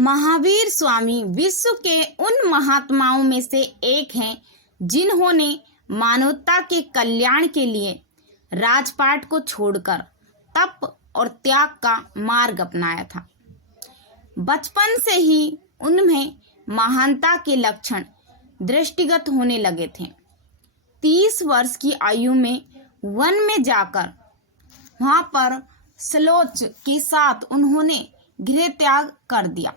महावीर स्वामी विश्व के उन महात्माओं में से एक हैं जिन्होंने मानवता के कल्याण के लिए राजपाट को छोड़कर तप और त्याग का मार्ग अपनाया था। बचपन से ही उनमें महानता के लक्षण दृष्टिगत होने लगे थे। 30 वर्ष की आयु में वन में जाकर वहां पर सलोच के साथ उन्होंने गृह त्याग कर दिया।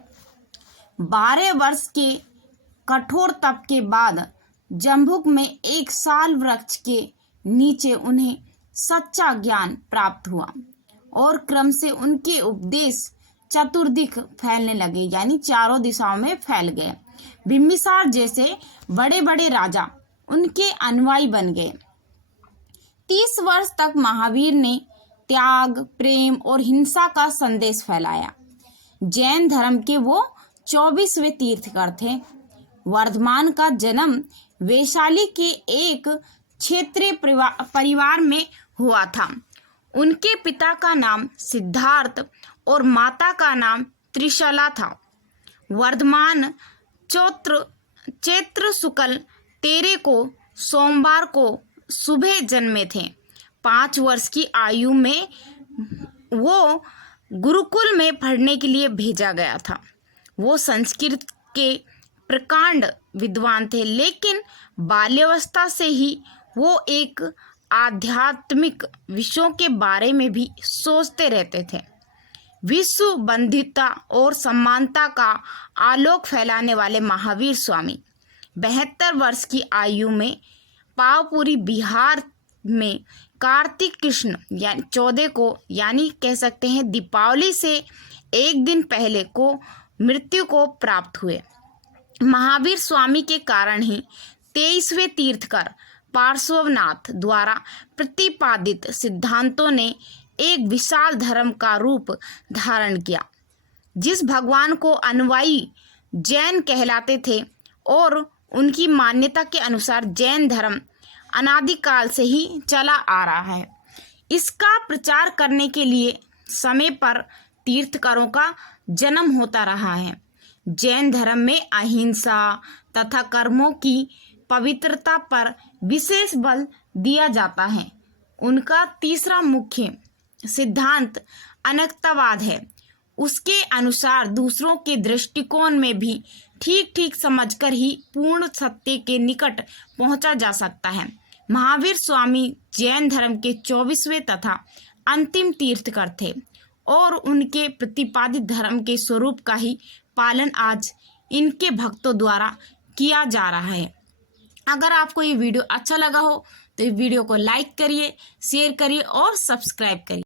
12 वर्ष के कठोर तप के बाद जम्बुक में एक साल वृक्ष के नीचे उन्हें सच्चा ज्ञान प्राप्त हुआ और क्रम से उनके उपदेश चतुर्दिक फैलने लगे, यानी चारों दिशाओं में फैल गए। बिम्बिसार जैसे बड़े बड़े राजा उनके अनुयायी बन गए। 30 वर्ष तक महावीर ने त्याग, प्रेम और हिंसा का संदेश फैलाया। जैन धर्म के वो 24वें तीर्थकर थे। वर्धमान का जन्म वैशाली के एक क्षेत्रीय परिवार में हुआ था। उनके पिता का नाम सिद्धार्थ और माता का नाम त्रिशला था। वर्धमान चैत्र शुक्ल 13 को सोमवार को सुबह जन्मे थे। 5 वर्ष की आयु में वो गुरुकुल में पढ़ने के लिए भेजा गया था। वो संस्कृत के प्रकांड विद्वान थे, लेकिन बाल्यावस्था से ही वो एक आध्यात्मिक विषयों के बारे में भी सोचते रहते थे। विश्व बंधुता और समानता का आलोक फैलाने वाले महावीर स्वामी 72 वर्ष की आयु में पावपुरी बिहार में कार्तिक कृष्ण यानी 14 को, यानी कह सकते हैं दीपावली से एक दिन पहले को मृत्यु को प्राप्त हुए। महावीर स्वामी के कारण ही 23वें तीर्थकर पार्श्वनाथ द्वारा प्रतिपादित सिद्धांतों ने एक विशाल धर्म का रूप धारण किया। जिस भगवान को अनुयायी जैन कहलाते थे और उनकी मान्यता के अनुसार जैन धर्म अनादिकाल से ही चला आ रहा है। इसका प्रचार करने के लिए समय पर तीर्थकरों का जन्म होता रहा है। जैन धर्म में अहिंसा तथा कर्मों की पवित्रता पर विशेष बल दिया जाता है। उनका तीसरा मुख्य सिद्धांत अनक्तवाद है। उसके अनुसार दूसरों के दृष्टिकोण में भी ठीक समझकर ही पूर्ण सत्य के निकट पहुंचा जा सकता है। महावीर स्वामी जैन धर्म के 24वें तथा अंतिम तीर्थकर थे और उनके प्रतिपादित धर्म के स्वरूप का ही पालन आज इनके भक्तों द्वारा किया जा रहा है। अगर आपको ये वीडियो अच्छा लगा हो तो इस वीडियो को लाइक करिए, शेयर करिए और सब्सक्राइब करिए।